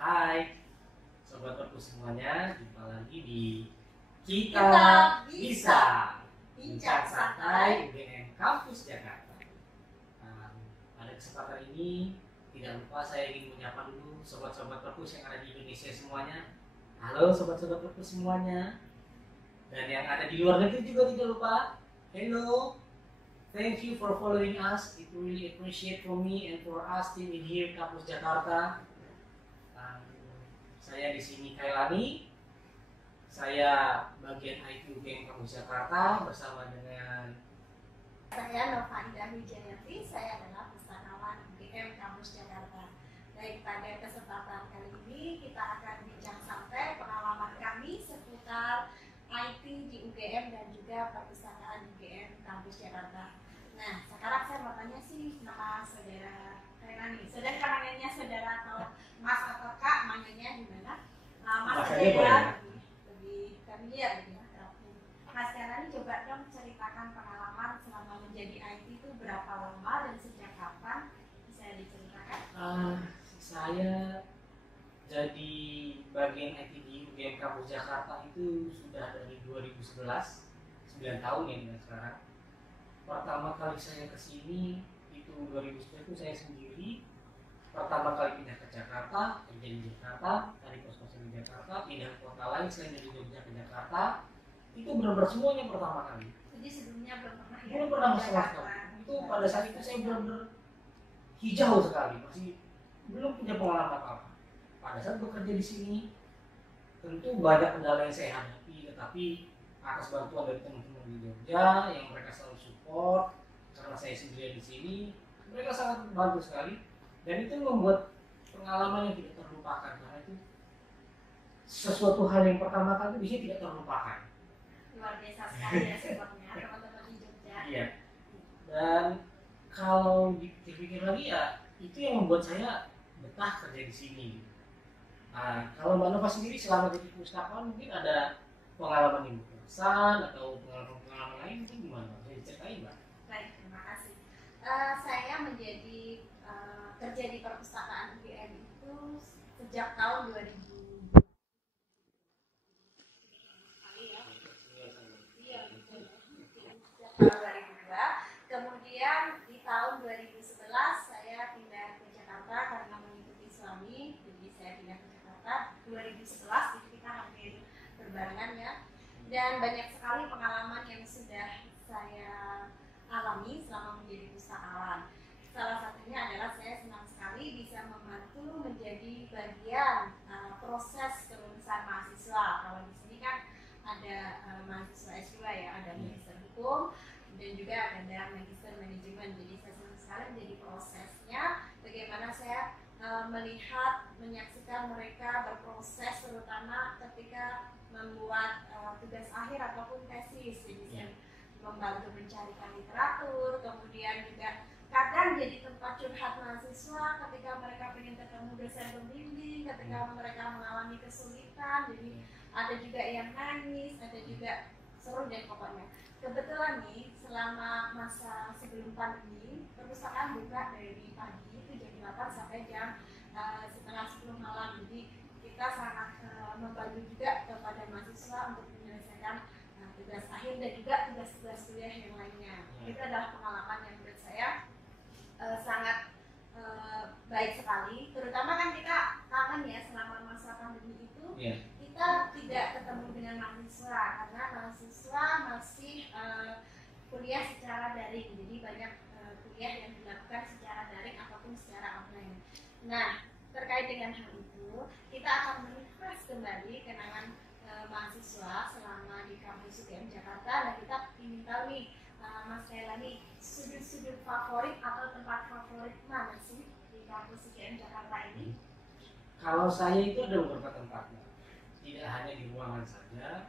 Hai, sobat perpus semuanya, jumpa lagi di Kita Bisa Bincang Santai UGM Kampus Jakarta. Pada kesempatan ini, tidak lupa saya ingin menyapa dulu sobat-sobat perpus yang ada di Indonesia semuanya. Halo sobat-sobat perpus semuanya. Dan yang ada di luar negeri juga tidak lupa. Hello, thank you for following us. It really appreciate for me and for us team in here Kampus Jakarta. Saya di sini Kailani. Saya bagian IT UGM Kampus Jakarta bersama dengan saya Nova Indah Wijayanti. Saya adalah pustakawan UGM Kampus Jakarta. Baik, pada kesempatan kali ini kita akan bincang santai pengalaman kami seputar IT di UGM dan juga perpustakaan UGM Kampus Jakarta. Nah, sekarang saya mau tanya sih nama saudara Kailani. Saudara panggilnya saudara atau Mas atau Kak, manggilnya gimana? Mas saudara lebih familiar gitu ya. Mas Kailani coba dong ceritakan pengalaman selama menjadi IT itu berapa lama dan sejak kapan, bisa diceritakan? Saya jadi bagian IT di UGM Kampus Jakarta itu sudah dari 2011, 9 tahun ya dengan sekarang. Pertama kali saya kesini itu 2011 itu saya sendiri. Pertama kali pindah ke Jakarta, kerja di Jakarta, cari kos-kosan di Jakarta, pindah ke kota lain selain dari Jogja ke Jakarta. Itu benar-benar semuanya pertama kali. Jadi sebelumnya belum pernah ya? Belum pernah masalah sekali. Itu pada saat itu saya benar-benar hijau sekali, masih belum punya pengalaman apa-apa. Pada saat bekerja di sini, tentu banyak kendala yang saya hadapi, tetapi atas bantuan dari teman-teman di Jogja yang mereka selalu support, karena saya sendiri di sini, mereka sangat membantu sekali. Dan itu membuat pengalaman yang tidak terlupakan, karena itu sesuatu hal yang pertama kali bisa tidak terlupakan. Luar biasa sekali ya supportnya teman-teman di Jogja. Iya. Dan kalau dipikir lagi ya itu yang membuat saya betah kerja di sini. Nah, kalau Mbak Nova sendiri selama jadi pustakawan mungkin ada pengalaman yang berkesan atau pengalaman lain mungkin gimana? Bisa diceritain Mbak? Baik, terima kasih. Saya menjadi kerja di perpustakaan UGM itu sejak tahun 2000. Tahun 2002. Kemudian di tahun 2011 saya pindah ke Jakarta karena mengikuti suami, jadi saya pindah ke Jakarta 2011, jadi kita hampir berbarengan ya. Dan banyak sekali pengalaman yang sudah saya alami selama menjadi pustakawan. Salah satunya adalah saya senang sekali bisa membantu menjadi bagian proses kelulusan mahasiswa. Kalau di sini kan ada mahasiswa S2 ya, ada magister hukum dan juga ada magister manajemen. Jadi saya senang sekali menjadi prosesnya, bagaimana saya melihat, menyaksikan mereka berproses, terutama ketika membuat tugas akhir ataupun tesis. Jadi saya membantu mencarikan literatur, kemudian juga kadang jadi tempat curhat mahasiswa ketika mereka ingin ketemu dosen pembimbing, ketika mereka mengalami kesulitan. Jadi ada juga yang nangis, ada juga seru deh pokoknya. Kebetulan nih selama masa sebelum pandemi, perpustakaan buka dari pagi itu jam 8 sampai jam setengah 10 malam. Jadi kita sangat membantu juga kepada mahasiswa untuk menyelesaikan tugas akhir dan juga tugas-tugas kuliah yang lainnya. Itu adalah pengalaman yang menurut saya sangat baik sekali. Terutama kan kita kangen ya selama masa pandemi itu. Kita tidak ketemu dengan mahasiswa karena mahasiswa masih kuliah secara daring. Jadi banyak kuliah yang dilakukan secara daring ataupun secara online. Nah, terkait dengan hal itu, kita akan mengulas kembali kenangan mahasiswa selama di kampus UGM Jakarta. Dan kita ingin tahu nih, Mas Kailani, sudut-sudut favorit atau tempat favorit mana sih di kampus UGM Jakarta ini? Kalau saya itu ada beberapa tempatnya, tidak hanya di ruangan saja,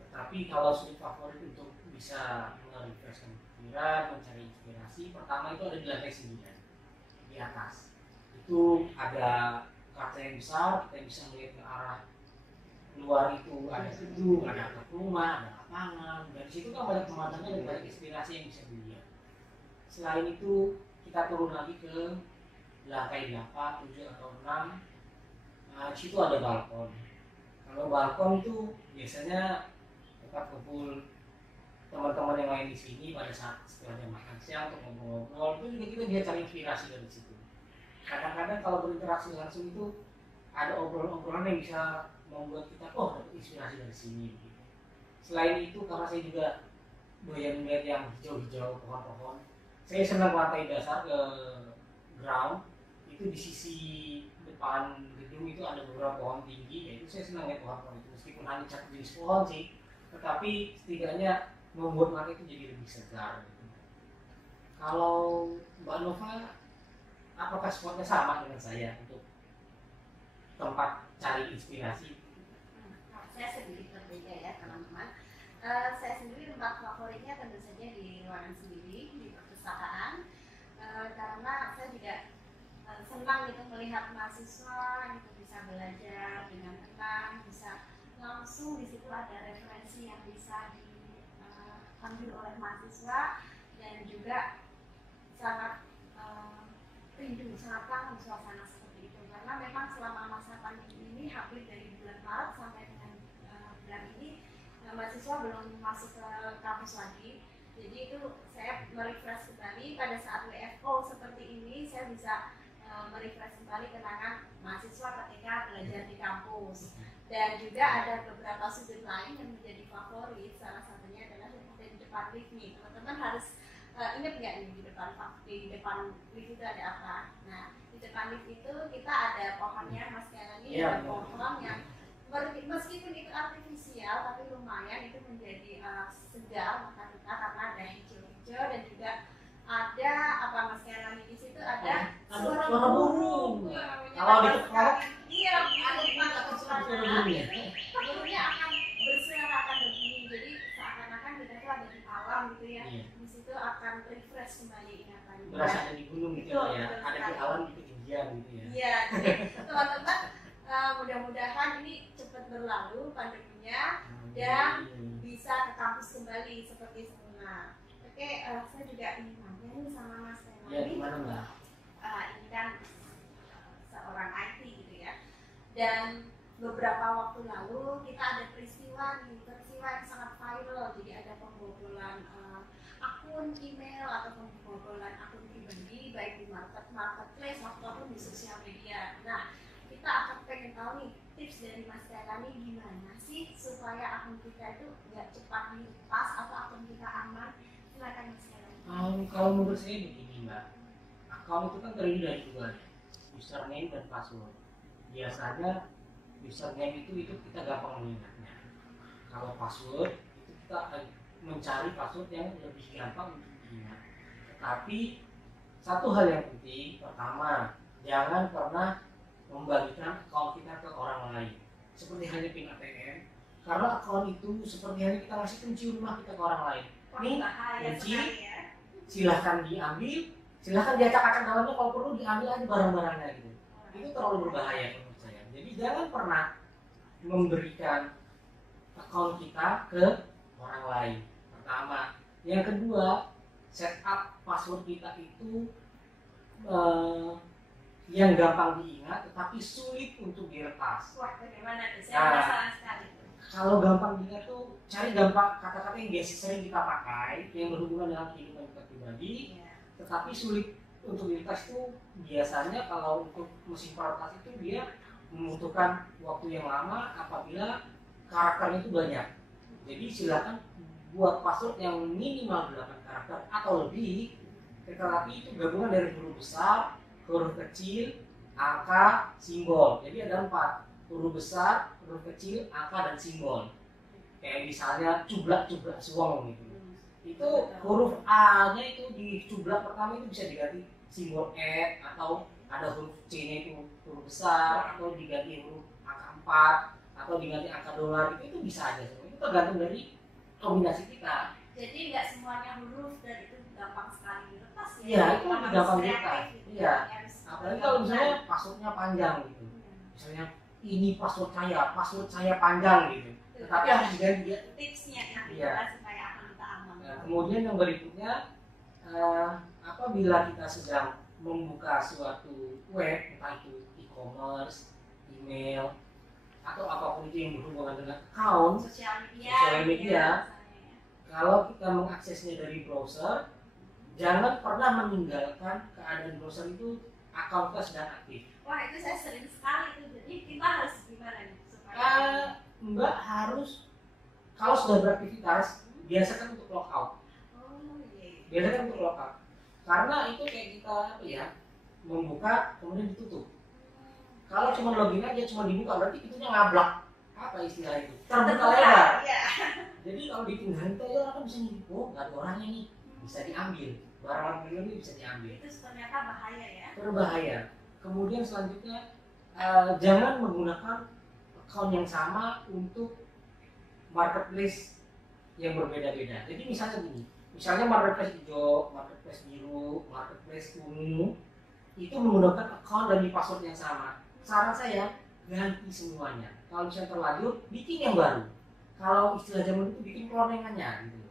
tetapi kalau sudut favorit untuk bisa merefreshkan pikiran, mencari inspirasi, pertama itu ada di lantai 9, di atas. Itu ada kaca yang besar, kita bisa melihat ke arah luar, itu ada gedung, ada atap rumah, ada lapangan. Dari situ kan banyak pemandangan dan banyak inspirasi yang bisa dilihat. Selain itu kita turun lagi ke lantai 8, 7 atau 6. Nah, di situ ada balkon. Kalau balkon itu biasanya tempat kumpul teman-teman yang lain di sini pada saat setelahnya makan siang untuk ngobrol-ngobrol. Itu juga kita bisa cari inspirasi dari situ. Kadang-kadang kalau berinteraksi langsung itu ada obrolan-obrolan yang bisa membuat kita dapat inspirasi dari sini. Gitu. Selain itu karena saya juga doyan melihat yang hijau-hijau pohon-pohon, saya senang lantai dasar ke ground itu di sisi depan gedung itu ada beberapa pohon tinggi, yaitu saya senang lihat pohon-pohon itu meskipun hanya satu jenis pohon sih, tetapi setidaknya membuat mata itu jadi lebih segar. Gitu. Kalau Mbak Nova, apakah spotnya sama dengan saya untuk tempat cari inspirasi? Saya sedikit berbeda ya teman-teman. Saya sendiri tempat favoritnya tentu saja di ruangan sendiri di perpustakaan, karena saya juga senang gitu melihat mahasiswa itu bisa belajar dengan tenang, bisa langsung di situ ada referensi yang bisa diambil oleh mahasiswa, dan juga sangat rindu, sangat kangen suasana seperti itu, karena memang selama masa pandemi ini hampir dari bulan Maret sampai dengan bulan ini mahasiswa belum masuk ke kampus lagi. Jadi itu saya merefresh kembali pada saat WFO seperti ini, saya bisa merefresh kembali kenangan mahasiswa ketika belajar di kampus. Dan juga ada beberapa sudut lain yang menjadi favorit, salah satunya adalah di depan lift nih. Teman-teman harus ingat nggak nih di depan lift itu ada apa? Nah, di depan lift itu kita ada pohonnya, Mas Kelani, ada pohon yang meskipun itu artifisial tapi lumayan itu menjadi segar mata kita karena ada hijau-hijau, dan juga ada apa Mas Kelani di situ ada suara burung. Kalau di kepala iya, ada di mana burungnya akan bersuara, akan berbunyi, jadi seakan-akan kita tuh ada di alam gitu ya. Di situ akan refresh kembali ingatan. Berasa ada di gunung gitu ya, ada di alam di ketinggian gitu ya. Iya, jadi teman-teman mudah-mudahan ini cepat berlalu pandeminya dan bisa ke kampus kembali seperti semula. Oke, saya juga ingin nanya nih sama Mas Renali. Ya, gimana Mbak? Ini kan seorang IT gitu ya. Dan beberapa waktu lalu kita ada peristiwa yang sangat viral. Jadi ada pembobolan akun email atau pembobolan akun pribadi baik di marketplace maupun di sosial media. Nah, kita akan pengen tahu nih tips dari Mas Renali gimana sih supaya akun kita itu nggak cepat dilepas atau akun kita aman. Silakan Mas Renali. Kalau menurut saya begini Mbak, akun itu kan terdiri dari dua, username dan password. Biasanya username itu kita gampang mengingatnya. Kalau password itu kita mencari password yang lebih gampang untuk diingat. Tapi satu hal yang penting, pertama, jangan pernah membagikan akun kita ke orang lain. Seperti halnya PIN ATM, karena akun itu seperti halnya kita ngasih kunci rumah kita ke orang lain. Ini kunci, silahkan diambil, silahkan diacak-acak dalamnya, kalau perlu diambil aja barang-barangnya gitu. Itu terlalu berbahaya menurut saya. Jadi jangan pernah memberikan akun kita ke orang lain. Pertama, yang kedua, setup password kita itu yang gampang diingat tetapi sulit untuk diretas. Wah, bagaimana tuh? Saya penasaran sekali. Kalau gampang diingat tuh cari gampang kata-kata yang biasa sering kita pakai yang berhubungan dengan kehidupan kita pribadi, tetapi sulit untuk diretas itu biasanya kalau untuk mesin peretas itu dia membutuhkan waktu yang lama apabila karakternya itu banyak. Jadi silakan buat password yang minimal 8 karakter atau lebih, tetapi itu gabungan dari huruf besar, huruf kecil, angka, simbol. Jadi ada 4, huruf besar, huruf kecil, angka, dan simbol. Kayak misalnya cublak-cublak suwong gitu. Itu huruf A-nya itu di cublak pertama itu bisa diganti simbol E, atau ada huruf C-nya itu huruf besar, atau diganti huruf angka 4, atau diganti angka dolar, itu bisa aja. Itu tergantung dari kombinasi kita. Jadi nggak semuanya huruf dan itu gampang sekali dilepas ya? Iya, itu gampang dilepas. Gitu. Iya. Apalagi kalau misalnya passwordnya panjang gitu. Misalnya ini password saya panjang gitu. Tetapi harus diganti ya. Tipsnya yang iya. Supaya akun kita aman. Nah, kemudian yang berikutnya, apabila kita sedang membuka suatu web, entah itu e-commerce, email, atau apapun itu yang berhubungan dengan account sosial media, misalnya. kalau kita mengaksesnya dari browser, jangan pernah meninggalkan keadaan browser itu account kita sedang aktif. Wah, itu saya sering sekali itu. Jadi kita harus gimana nih supaya Mbak harus, kalau sudah beraktivitas, biasakan untuk logout. Biasakan untuk logout. Karena itu kayak kita apa ya, membuka kemudian ditutup. Kalau cuma login aja, cuma dibuka, berarti pintunya ngablak. Apa istilah itu? Terbuka lebar. Iya. Jadi kalau ditinggalin itu orang kan bisa nih, oh nggak ada orangnya nih, bisa diambil. Barang-barang ini bisa diambil. Itu ternyata bahaya ya. Berbahaya. Kemudian selanjutnya jangan menggunakan account yang sama untuk marketplace yang berbeda-beda. Jadi misalnya gini, misalnya marketplace hijau, marketplace biru, marketplace ungu, itu menggunakan account dan password yang sama. Saran saya ganti semuanya. Kalau misalnya terlanjur, bikin yang baru. Kalau istilah zaman itu bikin clonengannya gitu.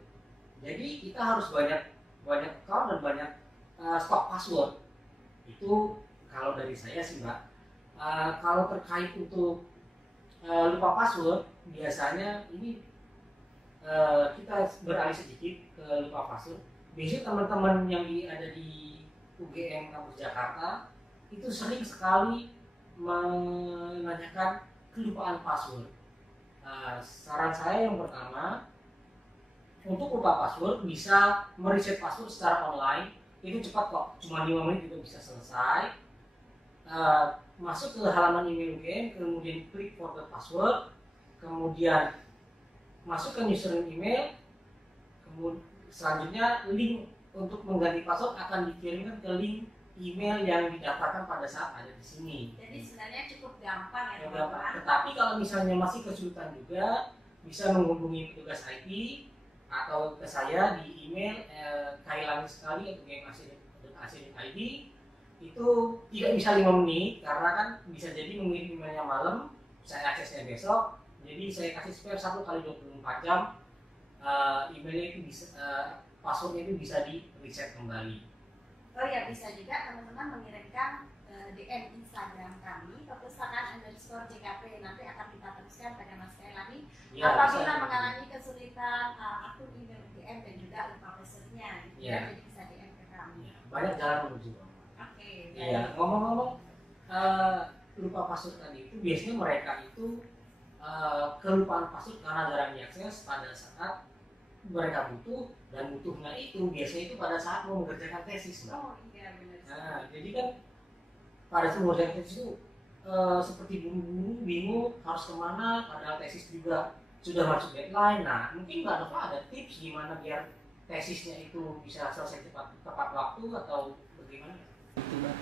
Jadi kita harus banyak account dan banyak stok password. Itu kalau dari saya sih Mbak. Kalau terkait untuk lupa password, biasanya ini kita beralih sedikit ke lupa password. Biasanya teman-teman yang ada di UGM Kampus Jakarta itu sering sekali menanyakan kelupaan password. Saran saya yang pertama, untuk lupa password bisa mereset password secara online. Itu cepat kok, cuma 5 menit juga bisa selesai. Masuk ke halaman email UGM, kemudian klik forgot password, kemudian masuk ke username email, kemudian selanjutnya link untuk mengganti password akan dikirimkan ke link email yang didaftarkan pada saat ada di sini. Jadi sebenarnya cukup gampang ya teman-teman. Tetapi kalau misalnya masih kesulitan juga, bisa menghubungi petugas IT atau ke saya di email kailangi sekali @gmail.ac.id. Itu tidak bisa 5 menit karena kan bisa jadi mengirim emailnya malam, saya aksesnya besok. Jadi saya kasih spare 1 kali 24 jam. Emailnya itu bisa, passwordnya itu bisa di reset kembali. Oh ya, bisa juga teman-teman mengirimkan DM Instagram kami perpustakaan_JKP. Nanti akan kita teruskan pada Mas Kailani Ya, apabila mengalami kesulitan akun email DM dan juga lupa passwordnya. Ya. Jadi bisa DM ke kami. Banyak jalan menuju. Oke. Iya, ngomong-ngomong lupa password tadi itu biasanya mereka itu kelupaan password karena jarang diakses pada saat mereka butuh, dan butuhnya itu biasanya itu pada saat mau mengerjakan tesis, Mbak. Oh iya, benar. Nah, jadi kan pada saat mengerjakan tesis itu seperti buru-buru, bingung harus kemana, padahal tesis juga sudah masuk deadline. Nah, mungkin Mbak Nova ada tips gimana biar tesisnya itu bisa selesai tepat waktu atau bagaimana? Itu, Mbak.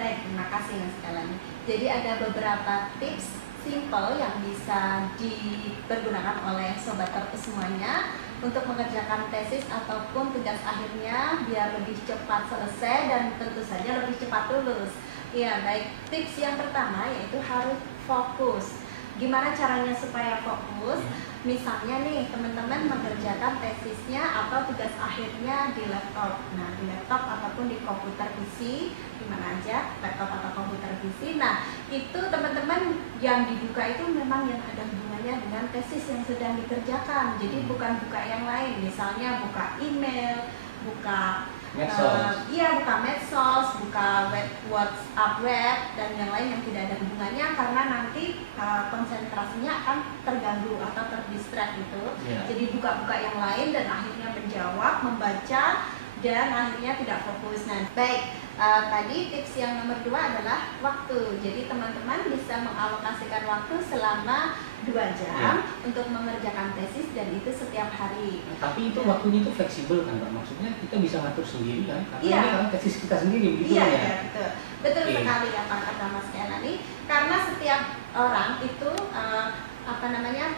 Baik, terima kasih Mas Kailani. Jadi ada beberapa tips simple yang bisa dipergunakan oleh sobat Perpus semuanya untuk mengerjakan tesis ataupun tugas akhirnya biar lebih cepat selesai dan tentu saja lebih cepat lulus. Ya, baik. Tips yang pertama yaitu harus fokus. Gimana caranya supaya fokus? Misalnya nih, teman-teman mengerjakan tesisnya atau tugas akhirnya di laptop. Nah, di laptop ataupun di komputer PC, di mana aja, laptop atau komputer PC. Nah, itu teman-teman yang dibuka itu memang yang ada hubungannya dengan tesis yang sedang dikerjakan. Jadi bukan buka yang lain, misalnya buka email, buka medsos, buka medsos, buka WhatsApp web dan yang lain yang tidak ada hubungannya, karena nanti konsentrasinya akan terganggu atau terdistract gitu. Jadi buka-buka yang lain dan akhirnya menjawab, membaca dan akhirnya tidak fokus. Nah, baik. Tadi tips yang nomor 2 adalah waktu. Jadi teman-teman bisa mengalokasikan waktu selama 2 jam untuk mengerjakan tesis, dan itu setiap hari. Tapi itu waktunya itu fleksibel kan, Mbak? Maksudnya kita bisa ngatur sendiri kan? Karena ini kan tesis kita sendiri, begitu ya? Iya, betul. Betul sekali apa kata Mas Kailani. Karena setiap orang itu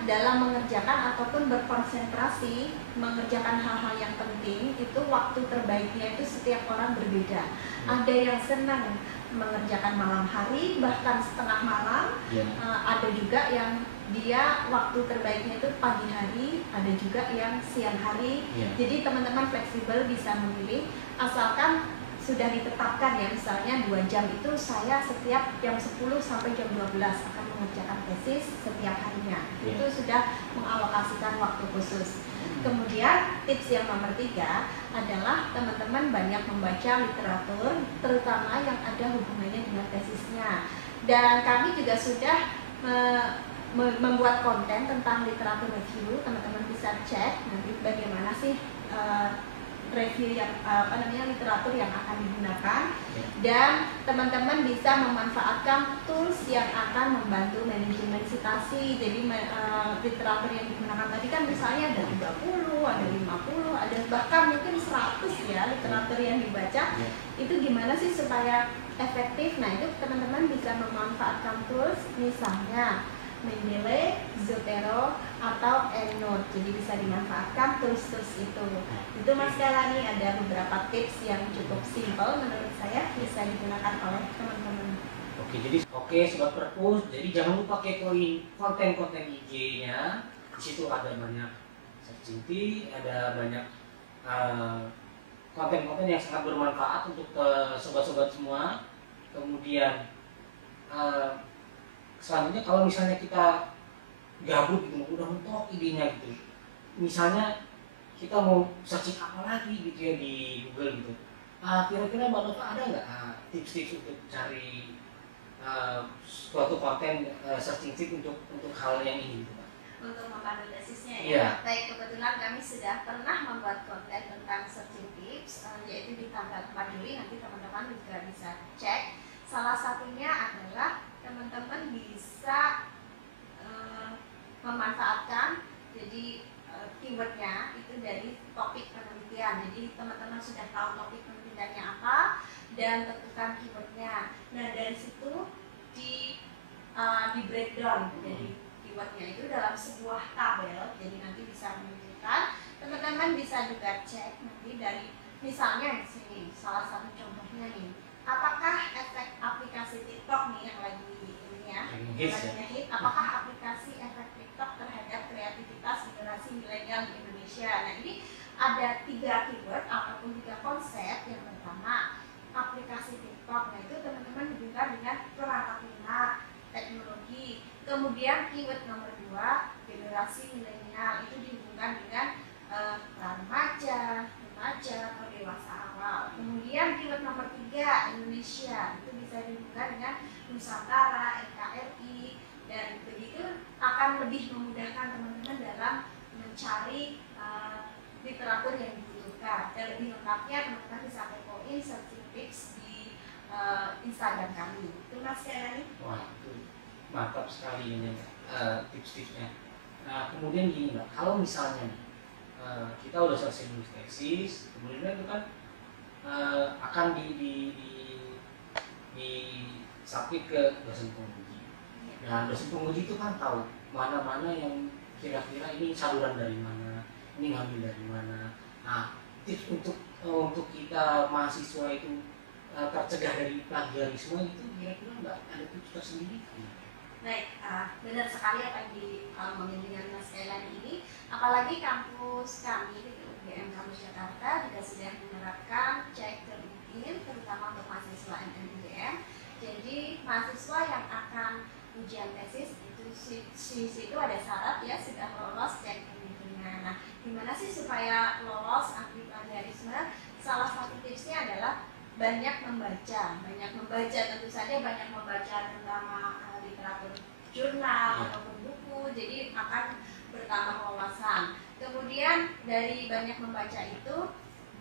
dalam mengerjakan ataupun berkonsentrasi mengerjakan hal-hal yang penting, itu waktu terbaiknya itu setiap orang berbeda. Ada yang senang mengerjakan malam hari, bahkan setengah malam. Ada juga yang dia waktu terbaiknya itu pagi hari, ada juga yang siang hari. Jadi teman-teman fleksibel bisa memilih, asalkan sudah ditetapkan ya, misalnya 2 jam itu saya setiap jam 10 sampai jam 12 akan mengerjakan tesis setiap harinya. Itu sudah mengalokasikan waktu khusus. Kemudian tips yang nomor 3 adalah teman-teman banyak membaca literatur, terutama yang ada hubungannya dengan tesisnya. Dan kami juga sudah membuat konten tentang literatur review. Teman-teman bisa cek nanti bagaimana sih review yang literatur yang akan digunakan, dan teman-teman bisa memanfaatkan tools yang akan membantu manajemen citasi. Jadi literatur yang digunakan tadi kan misalnya ada 30, ada 50, ada bahkan mungkin 100 ya literatur yang dibaca. Itu gimana sih supaya efektif? Nah, itu teman-teman bisa memanfaatkan tools misalnya Mendeley, Zotero, atau EndNote. Jadi bisa dimanfaatkan tools-tools itu. Itu Mas Kelani, ada beberapa tips yang cukup simple menurut saya bisa digunakan oleh teman-teman. Oke Sobat Perpus, jadi jangan lupa kepoin konten-konten IG-nya. Di situ ada banyak searching tips, ada banyak konten-konten yang sangat bermanfaat untuk sobat-sobat semua. Kemudian selanjutnya kalau misalnya kita gabut gitu, udah mentok idenya gitu, misalnya kita mau searching apa lagi gitu ya di Google gitu, kira-kira Mbak Nova ada nggak tips-tips untuk cari suatu konten searching tips untuk hal yang ini gitu Pak? Untuk membantu tesisnya ya. Yeah. Baik, kebetulan kami sudah pernah membuat konten tentang searching tips, yaitu di tanggal 4 Juli, nanti teman-teman juga bisa cek. Salah satunya adalah teman-teman bisa memanfaatkan jadi keywordnya itu dari topik penelitian. Jadi teman-teman sudah tahu topik penelitiannya apa dan tentukan keywordnya. Nah, dari situ di breakdown jadi keywordnya itu dalam sebuah tabel. Jadi nanti bisa menunjukkan. Teman-teman bisa juga cek nanti dari misalnya di sini salah satu contohnya nih. Apakah efek aplikasi TikTok nih yang lagi ini ya, hit, apakah aplikasi efek TikTok terhadap kreativitas generasi milenial di Indonesia? Nah, ini ada 3 keyword ataupun 3 konsep. Yang pertama, aplikasi TikTok. Nah, itu teman-teman hubungkan dengan perangkat lunak, teknologi. Kemudian keyword nomor 2, generasi milenial, itu dihubungkan dengan remaja, atau dewasa awal. Kemudian keyword nomor 3, Indonesia, itu bisa dihubungkan dengan Nusantara, NKRI, dan begitu akan lebih memudahkan teman-teman dalam mencari literatur yang dibutuhkan. Dan lebih lengkapnya teman-teman bisa kepoin searching tips di Instagram kami. Itu Mas Kelani. Wah, itu mantap sekali ini tips-tipsnya. Nah, kemudian gini Mbak, kalau misalnya kita udah selesai nulis tesis, kemudian itu kan akan di submit ke dosen penguji. Nah, dosen penguji itu kan tahu mana-mana yang kira-kira ini saluran dari mana, ini ngambil dari mana. Nah, tips untuk kita mahasiswa itu tercegah dari plagiarisme itu kira-kira Mbak ada tips tersendiri? Baik, benar sekali apa yang diomongin dengan Mas Kelani ini. Apalagi kampus kami di UGM Kampus Jakarta juga sudah menerapkan cek ke LinkedIn, terutama untuk mahasiswa MNUGM. Jadi mahasiswa yang akan ujian tesis itu itu ada syarat ya sudah lolos cek ke LinkedIn. Nah, gimana sih supaya lolos anti plagiarisme? Salah satu tipsnya adalah banyak membaca. Tentu saja banyak membaca terutama literatur jurnal ataupun buku. Jadi akan bertambah wawasan. Kemudian dari banyak membaca itu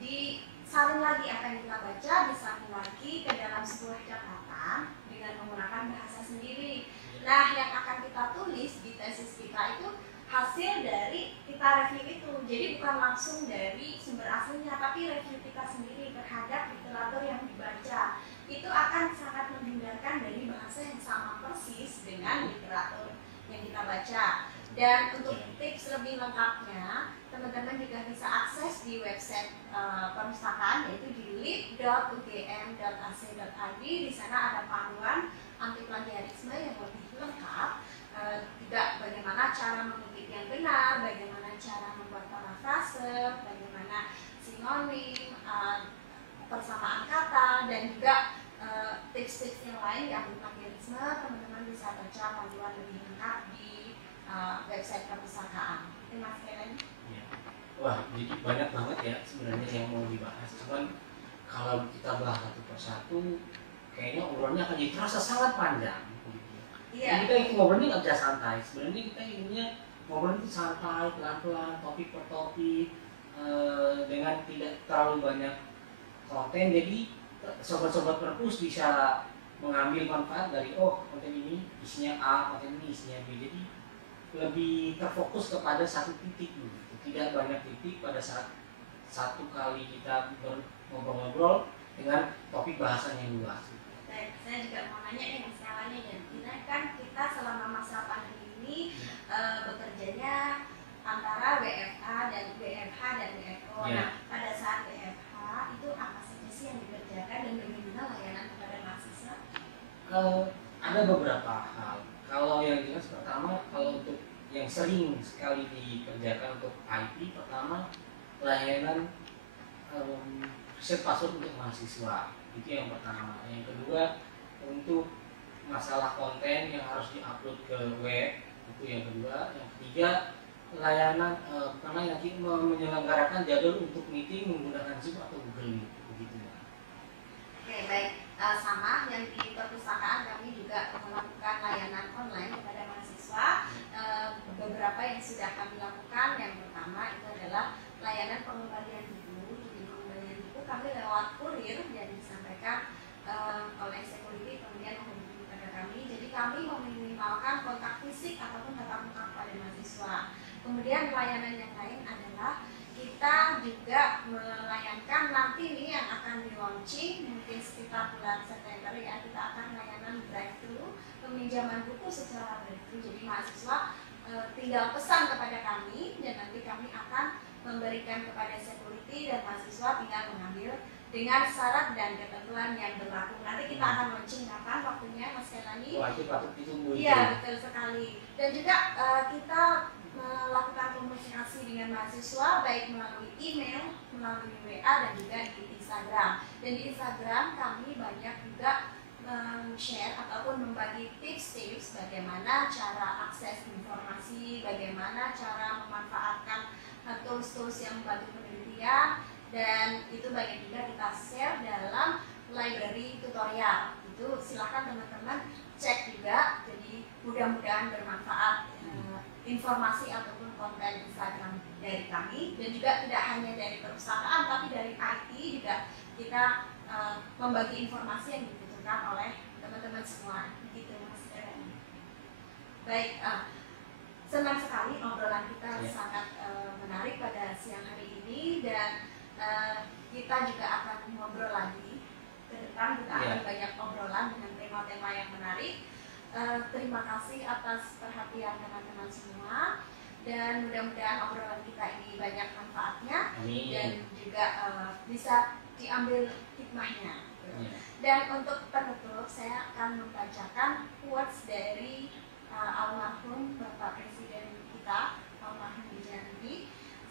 disalin lagi apa yang kita baca, disalin lagi ke dalam sebuah catatan dengan menggunakan bahasa sendiri. Nah, yang akan kita tulis di tesis kita itu hasil dari kita review itu. Jadi bukan langsung dari sumber aslinya, tapi review kita sendiri terhadap literatur yang dibaca. Itu akan sangat menghindarkan dari bahasa yang sama persis dengan literatur yang kita baca. Dan untuk tips lebih lengkapnya, teman-teman juga bisa akses di website perpustakaan, yaitu di lib.ugm.ac.id. Di sana ada panduan anti plagiarisme yang lebih lengkap, juga bagaimana cara mengutip yang benar, bagaimana cara membuat parafrase, bagaimana sinonim, persamaan kata, lain diambil plagiarisme, teman-teman bisa baca panduan lebih lengkap di website perpustakaan. Terima kasih. Ya. Wah, jadi banyak banget ya sebenarnya yang mau dibahas. Cuman kalau kita bahas satu persatu, kayaknya obrolannya akan jadi terasa sangat panjang. Iya. Kita ingin ngobrolnya nggak bisa santai. Sebenarnya kita inginnya ngobrol itu santai, pelan-pelan, topik per topik, dengan tidak terlalu banyak konten. Jadi sobat-sobat perpus bisa mengambil manfaat dari konten ini isinya A, konten ini isinya B. Jadi lebih terfokus kepada satu titik gitu. Tidak banyak titik pada saat satu kali kita ngobrol-ngobrol dengan topik bahasan yang luas. Baik, saya juga mau nanya nih masalahnya, dan ini kan kita selama masa pandemi ini bekerjanya antara WFH dan WFH dan WFO. Ya. Nah, pada saat WFH itu apa saja sih yang dikerjakan dan bagaimana layanan kepada mahasiswa? Ada beberapa hal. Kalau yang jelas pertama, kalau untuk yang sering sekali dikerjakan untuk IT, pertama layanan reset password untuk mahasiswa, itu yang pertama. Yang kedua, untuk masalah konten yang harus diupload ke web, itu yang kedua. Yang ketiga, layanan karena nanti menyelenggarakan jadwal untuk meeting menggunakan Zoom atau Google Meet, begitu ya. Oke, baik. Sama yang di perpustakaan kami juga melakukan layanan online kepada mahasiswa. Beberapa yang sudah kami lakukan, yang pertama itu adalah layanan pengembalian buku. Jadi pengembalian buku kami lewat kurir yang disampaikan oleh security, kemudian menghubungi kepada kami. Jadi kami meminimalkan kontak fisik ataupun tatap muka kepada mahasiswa. Kemudian layanan yang lain adalah kita juga melayangkan nanti ini yang akan di launching mungkin sekitar bulan September ya, kita akan layanan drive-thru, peminjaman buku secara drive-thru. Jadi mahasiswa tinggal pesan kepada kami dan nanti kami akan memberikan kepada security dan mahasiswa tinggal mengambil dengan syarat dan ketentuan yang berlaku. Nanti kita akan launching kapan waktunya, Mas Kelani? Wah, itu patut ditunggu. Iya, betul sekali. Dan juga kita melakukan komunikasi dengan mahasiswa baik melalui email, melalui WA dan juga di Instagram. Dan di Instagram kami banyak juga share ataupun membagi tips-tips bagaimana cara akses informasi, bagaimana cara memanfaatkan tools-tools yang membantu penelitian, dan itu banyak juga kita share dalam library tutorial. Itu silahkan teman-teman cek juga, jadi mudah-mudahan bermanfaat informasi ataupun konten Instagram dari kami. Dan juga tidak hanya dari perpustakaan tapi dari IT juga kita membagi informasi yang dibutuhkan oleh teman-teman semua. Begitu Mas Eren. Baik, senang sekali obrolan kita sangat menarik pada siang hari ini, dan kita juga akan ngobrol lagi ke depan. Kita akan banyak obrolan dengan tema-tema yang menarik. Terima kasih atas perhatian teman-teman semua, dan mudah-mudahan obrolan kita ini banyak manfaatnya. Amin. Dan juga bisa diambil hikmahnya. Dan untuk penutup saya akan membacakan quotes dari almarhum Bapak Presiden kita, almarhum B.J.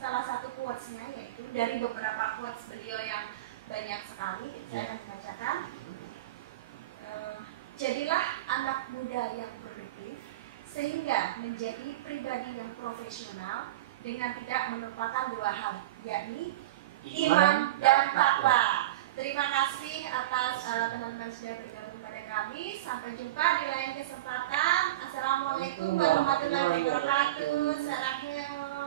Salah satu quotesnya yaitu dari beberapa quotes beliau yang banyak sekali, saya akan membacakan. Jadilah anak muda yang produktif sehingga menjadi pribadi yang profesional dengan tidak melupakan dua hal, yakni iman dan takwa. Terima kasih atas teman-teman sudah bergabung pada kami. Sampai jumpa di lain kesempatan. Assalamualaikum warahmatullahi wabarakatuh. Salam.